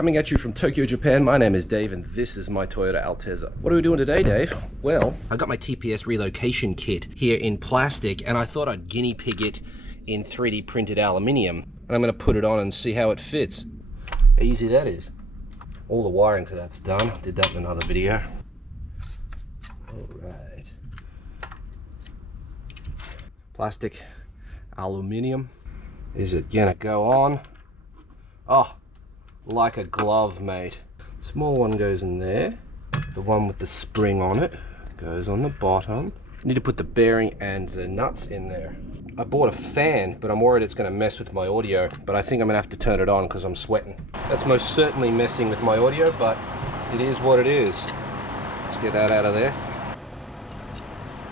Coming at you from Tokyo, Japan. My name is Dave and this is my Toyota Altezza. What are we doing today, Dave? Well, I got my TPS relocation kit here in plastic and I thought I'd guinea pig it in 3D printed aluminium. And I'm going to put it on and see how it fits. How easy that is. All the wiring for that's done. Did that in another video. Alright. Plastic, aluminium. Is it gonna go on? Oh, like a glove, mate. Small one goes in there. The one with the spring on it goes on the bottom. Need to put the bearing and the nuts in there. I bought a fan, but I'm worried it's going to mess with my audio. But I think I'm going to have to turn it on because I'm sweating. That's most certainly messing with my audio, but it is what it is. Let's get that out of there.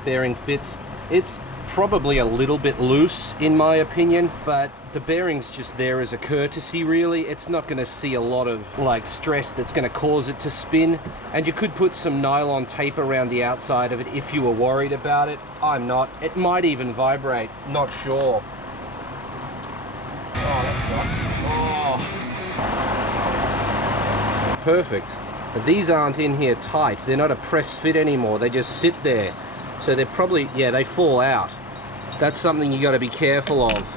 Bearing fits. It's probably a little bit loose in my opinion, but the bearing's just there as a courtesy really. It's not going to see a lot of like stress that's going to cause it to spin, and you could put some nylon tape around the outside of it if you were worried about it. I'm not. It might even vibrate, not sure. Oh, that sucks. Oh. Perfect. But these aren't in here tight. They're not a press fit anymore. They just sit there. So they're probably, yeah, they fall out. That's something you got to be careful of.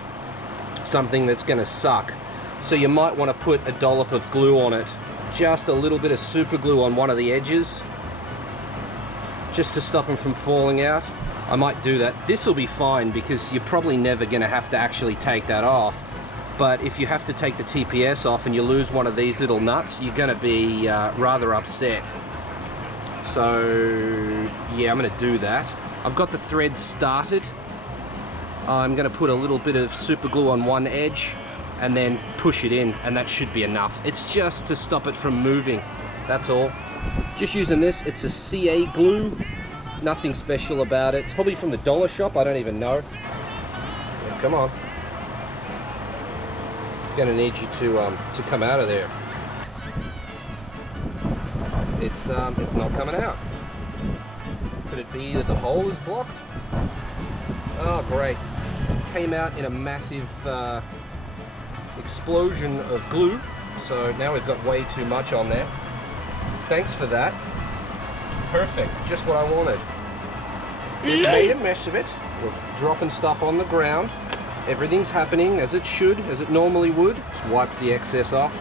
Something that's going to suck. So you might want to put a dollop of glue on it. Just a little bit of super glue on one of the edges. Just to stop them from falling out. I might do that. This will be fine because you're probably never going to have to actually take that off. But if you have to take the TPS off and you lose one of these little nuts, you're going to be rather upset. So yeah, I'm going to do that. I've got the thread started. I'm going to put a little bit of super glue on one edge and then push it in, and that should be enough. It's just to stop it from moving, that's all. Just using this, it's a CA glue, nothing special about it. It's probably from the dollar shop, I don't even know. Yeah, come on. I'm going to need you to come out of there. It's not coming out. Could it be that the hole is blocked? Oh, great. Came out in a massive explosion of glue. So now we've got way too much on there. Thanks for that. Perfect, just what I wanted. We've made a mess of it. We're dropping stuff on the ground. Everything's happening as it should, as it normally would. Just wipe the excess off.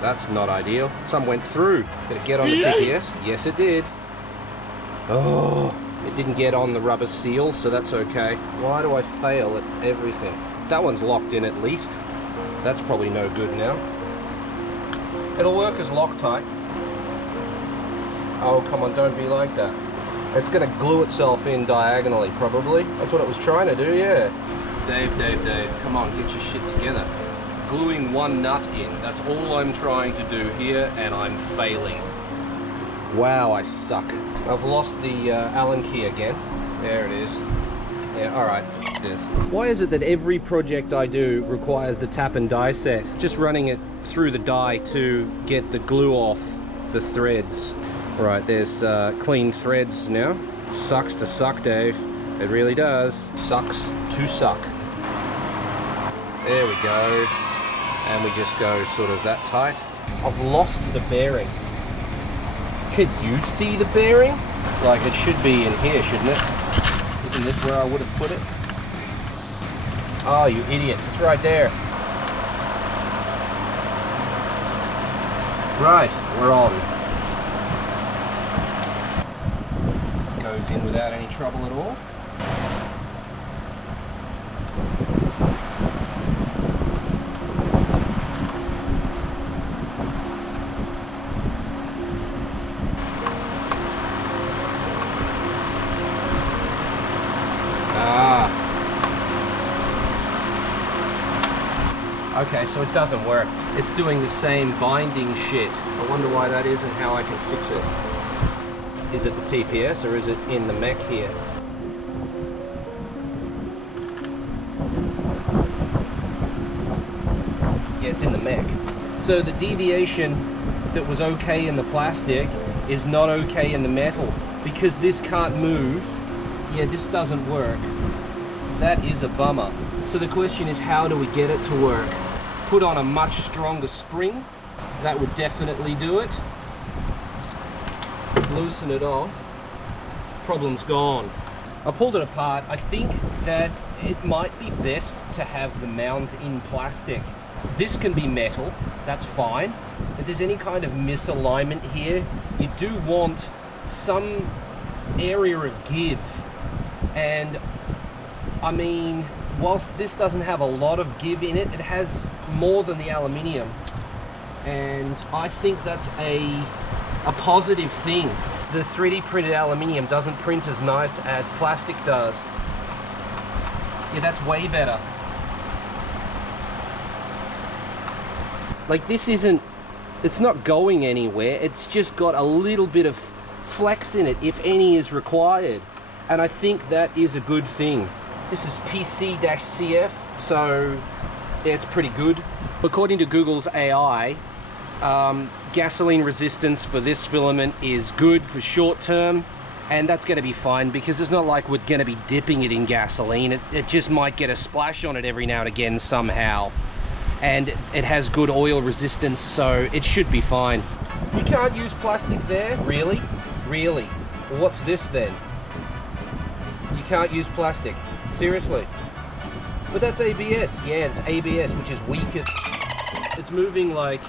That's not ideal. Some went through. Did it get on the TPS? Yes, it did. Oh, it didn't get on the rubber seal, so that's okay. Why do I fail at everything? That one's locked in at least. That's probably no good now. It'll work as Loctite. Oh, come on, don't be like that. It's going to glue itself in diagonally, probably. That's what it was trying to do, yeah. Dave, come on, get your shit together. Gluing one nut in. That's all I'm trying to do here, and I'm failing. Wow, I suck. I've lost the Allen key again. There it is. Yeah, alright, f this. Why is it that every project I do requires the tap and die set? Just running it through the die to get the glue off the threads. Right, there's clean threads now. Sucks to suck, Dave. It really does. Sucks to suck. There we go. And we just go sort of that tight. I've lost the bearing. Can you see the bearing? Like it should be in here, shouldn't it? Isn't this where I would have put it? Oh, you idiot. It's right there. Right, we're on. Goes in without any trouble at all. Okay, so it doesn't work. It's doing the same binding shit. I wonder why that is and how I can fix it. Is it the TPS or is it in the mech here? Yeah, it's in the mech. So the deviation that was okay in the plastic is not okay in the metal. Because this can't move, yeah, this doesn't work. That is a bummer. So the question is, how do we get it to work? Put on a much stronger spring, That would definitely do it. Loosen it off. Problem's gone. I pulled it apart. I think that it might be best to have the mount in plastic. This can be metal, that's fine. If there's any kind of misalignment here, you do want some area of give. And I mean, whilst this doesn't have a lot of give in it, it has more than the aluminium. And I think that's a positive thing. The 3D printed aluminium doesn't print as nice as plastic does. Yeah, that's way better. Like this isn't, it's not going anywhere. It's just got a little bit of flex in it, if any is required. And I think that is a good thing. This is PC-CF, so yeah, it's pretty good. According to Google's AI, gasoline resistance for this filament is good for short term, and that's going to be fine because it's not like we're going to be dipping it in gasoline. It just might get a splash on it every now and again somehow. And it has good oil resistance, so it should be fine. You can't use plastic there? Really? Really? Well, what's this then? You can't use plastic? Seriously? But that's ABS. Yeah, it's ABS, which is weaker. It's moving like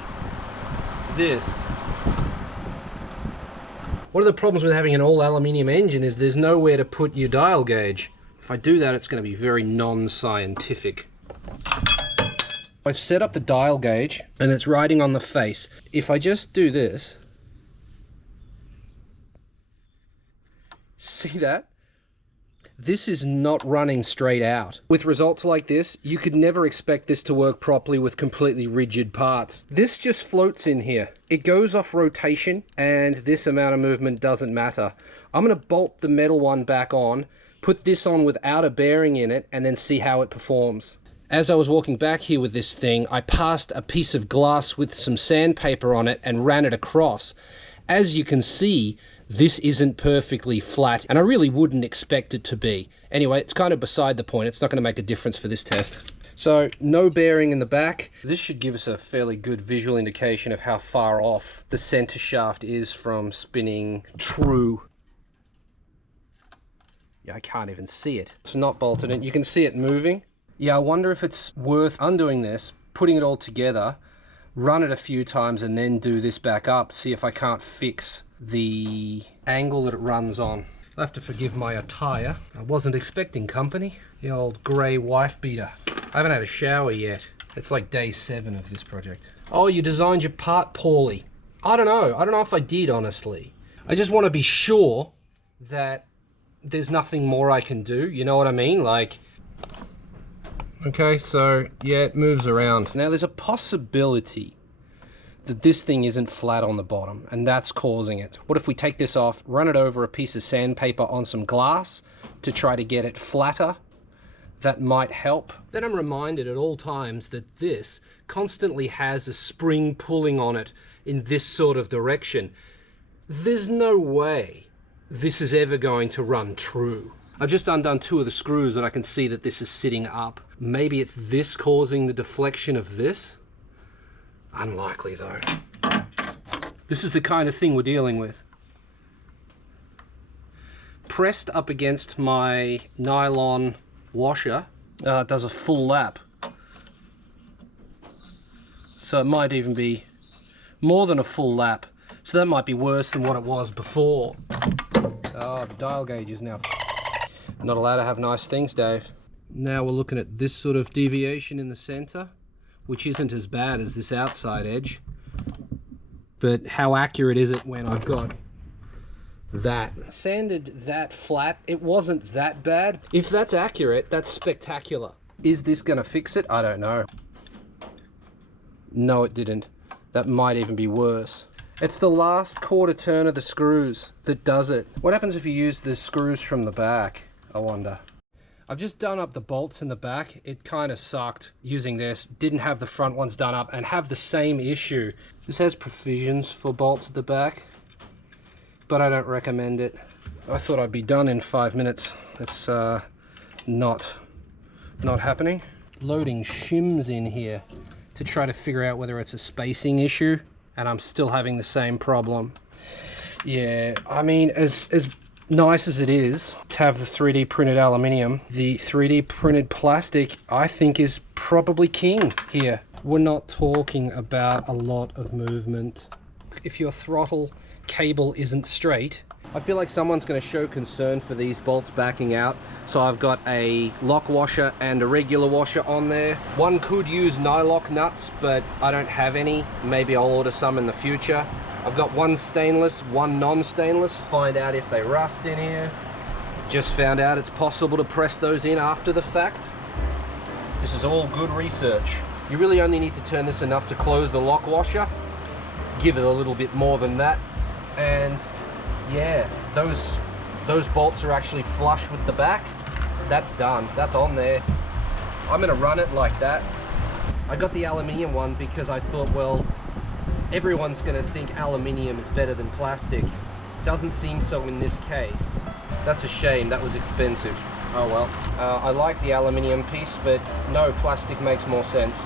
this. One of the problems with having an all aluminium engine is there's nowhere to put your dial gauge. If I do that, it's going to be very non-scientific. I've set up the dial gauge and it's riding on the face. If I just do this, see that? This is not running straight out. With results like this, you could never expect this to work properly with completely rigid parts. This just floats in here. It goes off rotation and this amount of movement doesn't matter. I'm gonna bolt the metal one back on, put this on without a bearing in it, and then see how it performs. As I was walking back here with this thing, I passed a piece of glass with some sandpaper on it and ran it across. As you can see, this isn't perfectly flat, and I really wouldn't expect it to be. Anyway, it's kind of beside the point. It's not going to make a difference for this test. So, no bearing in the back. This should give us a fairly good visual indication of how far off the center shaft is from spinning true. Yeah, I can't even see it. It's not bolted in. You can see it moving. Yeah, I wonder if it's worth undoing this, putting it all together, run it a few times, and then do this back up, see if I can't fix the angle that it runs on. I'll have to forgive my attire. I wasn't expecting company. The old grey wife beater. I haven't had a shower yet. It's like day 7 of this project. Oh, you designed your part poorly. I don't know. I don't know if I did, honestly. I just want to be sure that there's nothing more I can do. You know what I mean? Like, okay, so yeah, it moves around. Now there's a possibility that this thing isn't flat on the bottom, and that's causing it. What if we take this off, run it over a piece of sandpaper on some glass to try to get it flatter? That might help. Then I'm reminded at all times that this constantly has a spring pulling on it in this sort of direction. There's no way this is ever going to run true. I've just undone 2 of the screws and I can see that this is sitting up. Maybe it's this causing the deflection of this? Unlikely though. This is the kind of thing we're dealing with. Pressed up against my nylon washer, it does a full lap. So it might even be more than a full lap. So that might be worse than what it was before. Oh, the dial gauge is now not allowed to have nice things, Dave. Now we're looking at this sort of deviation in the center, which isn't as bad as this outside edge. But how accurate is it when I've got that? Sanded that flat, it wasn't that bad. If that's accurate, that's spectacular. Is this gonna fix it? I don't know. No, it didn't. That might even be worse. It's the last quarter turn of the screws that does it. What happens if you use the screws from the back, I wonder? I've just done up the bolts in the back. It kind of sucked using this. Didn't have the front ones done up and have the same issue. This has provisions for bolts at the back, but I don't recommend it. I thought I'd be done in 5 minutes. It's not happening. Loading shims in here to try to figure out whether it's a spacing issue and I'm still having the same problem. Yeah, I mean, as nice as it is to have the 3D printed aluminium, the 3D printed plastic I think is probably king here. We're not talking about a lot of movement. If your throttle cable isn't straight, I feel like someone's going to show concern for these bolts backing out. So I've got a lock washer and a regular washer on there. One could use nylock nuts, but I don't have any. Maybe I'll order some in the future. I've got one stainless, one non-stainless. Find out if they rust in here. Just found out it's possible to press those in after the fact. This is all good research. You really only need to turn this enough to close the lock washer. Give it a little bit more than that. And yeah, those bolts are actually flush with the back. That's done. That's on there. I'm gonna run it like that. I got the aluminium one because I thought, well, everyone's going to think aluminium is better than plastic. Doesn't seem so in this case. That's a shame, that was expensive. Oh well. I like the aluminium piece, but no, plastic makes more sense.